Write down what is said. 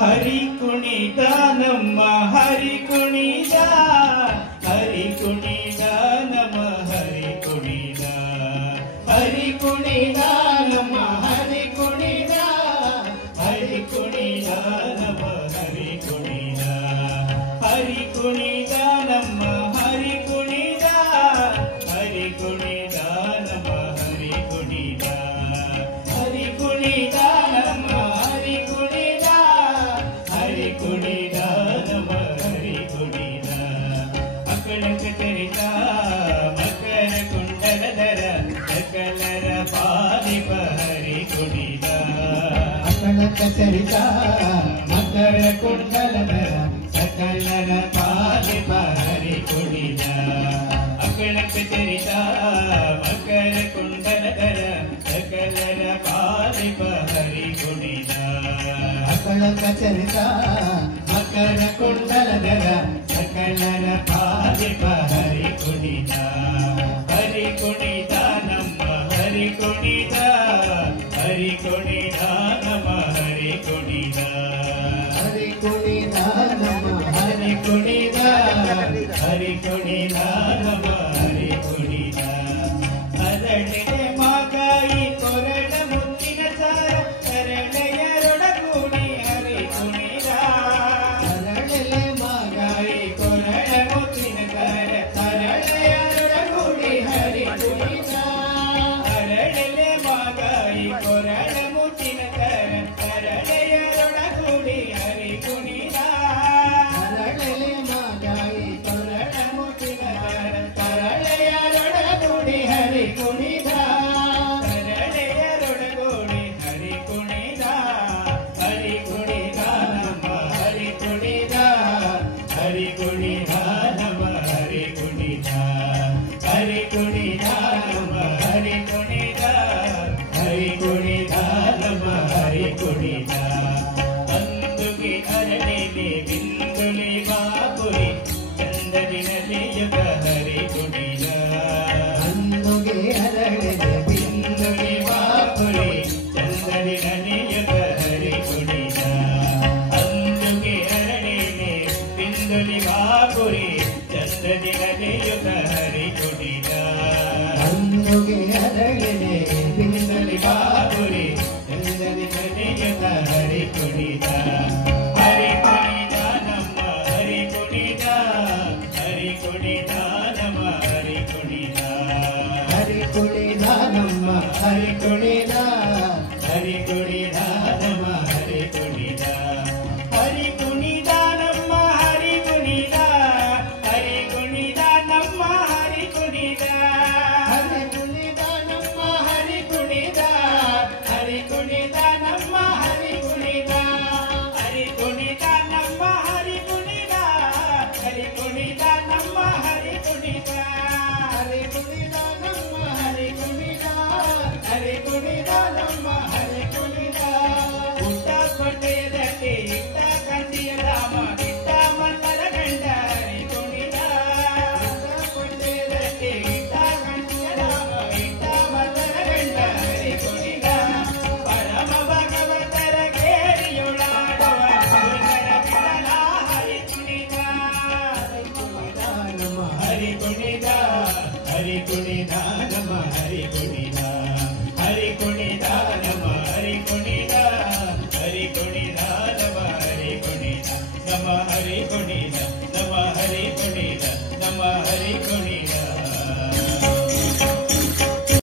ಹರಿ ಕುಣಿದ ನಮ್ಮ ಹರಿ ಕುಣಿದ ಹರಿ ಕುಣಿದ ನಮ್ಮ ಹರಿ ಕುಣಿದ ಹರಿ ಕುಣಿದ ನಮ್ಮ ಹರಿ ಕುಣಿದ ಹರಿ ಕುಣಿದ ನಮ್ಮ ಹರಿ ಕುಣಿದ ಹರಿ ಕುಣಿದ ನಮ್ಮ ಹರಿ ಕುಣಿದ ಹರಿ ಕುಣಿದ ನಮ್ಮ ಹರಿ ಕುಣಿದ ಹರಿ ಕುಣಿದ ನಮ್ಮ ಹರಿ ಕುಣಿದ ಹರಿ ಕುಣಿದ ನಮ್ಮ ಹರಿ ಕುಣಿದ ಅಕಳಕ ಚರಿತ ಮಕರ ಕುಂಡಲಧರ ಸಕಲರ ಪಾಲಿಪ ಹರಿ ಕುಣಿದ ಅಕಳಕ ಚರಿತ ಮಕರ ಕುಂಡಲಧರ ಸಕಲರ ಪಾಲಿಪ ಹರಿ ಕುಣಿದ ಅಕಳಕ ಚರಿತ ಮಕರ ಕುಂಡಲಧರ ಸಕಲರ ಪಾಲಿಪ ಹರಿ ಕುಣಿದ ಅಕಳಕ ಚರಿತ ಮಕರ ಕುಂಡಲಧರ ಸಕಲರ ಪಾಲಿಪ ಹರಿ ಕುಣಿದ ಹರಿ ಕುಣಿದ ನಮ್ಮ ಹರಿ ಕುಣಿದ ಹರಿ ಕುಣಿದ ನಮ್ಮ ಹರಿ ಕುಣಿದ ಹರಿ ಕುಣಿದ ನಮ್ಮ ಹರಿ ಕುಣಿದ ಹರಿ ಕುಣಿದ ನಮ್ಮ ಹರಿ ಕುಣಿದ ಅದರಡೆ ಮಾಗಾಯಿ ಕೊರಡ ಮುತ್ತಿನ ಸಾರ ಕರಳೆಯರೊಡಗೂಡಿ ಹರಿ ಕುಣಿದ ಅದರಡೆ ಮಾಗಾಯಿ ಕೊರಡ ಮುತ್ತಿನ ಸಾರ ಕರಳೆಯರೊಡಗೂಡಿ ಹರಿ ಕುಣಿದ ಅರಳೆಲೆ ಮಾಗಾಯಿ ಕೊರಡ ಮುತ್ತಿನ ಸಾರ ಕರಳೆಯರೊಡಗೂಡಿ ಹರಿ ಕುಣಿದ ಅರಳೆಲೆ ಮಾಗಾಯಿ ಕೊರಡ ಮುತ್ತಿನ ಸಾರ ಕರಳೆಯರೊಡಗೂಡಿ ಹರಿ ಕುಣಿದ ಕರಳೆಯರೊಡಗೂಡಿ ಹರಿ ಕುಣಿದ ಹರಿ ಕುಣಿದ ನಮ್ಮ ಹರಿ ಕುಣಿದ ಹರಿ ಕುಣಿದ ನಮ್ಮ ಹರಿ ಕುಣಿದ ಹರಿ ಕುಣಿದ ನಮ್ಮ ಹರಿ ಕುಣಿದ ಹರಿ ಕುಣಿದ ನಮ್ಮ ಹರಿ ಕುಣಿದ ಅಂದುಗೆ ಅರಳಿಲಿ ಬಿಂದುಲಿ ಬಾಪುರಿ ಚಂದದಿನಲ್ಲಿ ಯುಗ ಹರಿ ಕುಣಿದ ಅಂದುಗೆ ಅರಳಿಲಿ ಬಿಂದುಲಿ ಬಾಪುರಿ ಚಂದದಿನಲ್ಲಿ ಯುಗ ಹರಿ ಕುಣಿದ ಅಂದುಗೆ ಅರಳಿಲಿ ಬಿಂದುಲಿ ಬಾಪುರಿ ಚಂದದಿನಲ್ಲಿ ಯುಗ ಹರಿ ಕುಣಿದ ಅಂದುಗೆ ಅರಳಿಲಿ ಬಿಂದುಲಿ ಬಾಪುರಿ ಚಂದದಿನಲ್ಲಿ ಯುಗ ಹರಿ ಕುಣಿದ ಹರಿ ಕುಣಿದ ನಮ್ಮ ಹರಿ ಕುಣಿದ ಹರಿ ಕುಣಿದ ನಮ್ಮ ಹರಿ ಕುಣಿದ ಹರಿ ಕುಣಿದ ನಮ್ಮ ಹರಿ ಕುಣಿದ ಹರಿ ಕುಣಿದ ನಮ್ಮ ಹರಿ ಕುಣಿದ ಹರಿ ಕುಣಿದ ನಮ್ಮ ಹರಿ ಕುಣಿದ ಹರಿ ಕುಣಿದ ನಮ್ಮ ಹರಿ ಕುಣಿದ ಹರಿ ಕುಣಿದ ನಮ್ಮ ಹರಿ ಕುಣಿದ ಹರಿ ಕುಣಿದ ನಮ್ಮ ಹರಿ ಕುಣಿದ ಹರಿ ಕುಣಿದ ನಮ್ಮ ಹರಿ ಕುಣಿದ ಹರಿ ಕುಣಿದ ನಮ್ಮ ಹರಿ ಕುಣಿದ ಹರಿ ಕುಣಿದ ನಮ್ಮ ಹರಿ ಕುಣಿದ ಹರಿ ಕುಣಿದ ನಮ್ಮ ಹರಿ ಕುಣಿದ ಪುಟ್ಟ ಪಟ್ಟೆಯದಲ್ಲಿ ಇಟ್ಟ ಕಂಡಿಯ ರಾಮ ಇಟ್ಟ ಮಲ್ಲರ ಗಂಡ ಹರಿ ಕುಣಿದ ಪುಟ್ಟ ಪಟ್ಟೆಯದಲ್ಲಿ ಇಟ್ಟ ಕಂಡಿಯ ರಾಮ ಇಟ್ಟ ಮಲ್ಲರ ಗಂಡ ಹರಿ ಕುಣಿದ ಪರಮ ಭಗವತರ ಕೇರಿಯೊಳಾಡುವ ಸುಂದರ ಬಿಡಲ ಹರಿ ಕುಣಿದ ಹರಿ ಕುಣಿದ ನಮ್ಮ ಹರಿ ಕುಣಿದ ಹರಿ ಕುಣಿದ ನಮ್ಮ ಹರಿ ಕುಣಿದ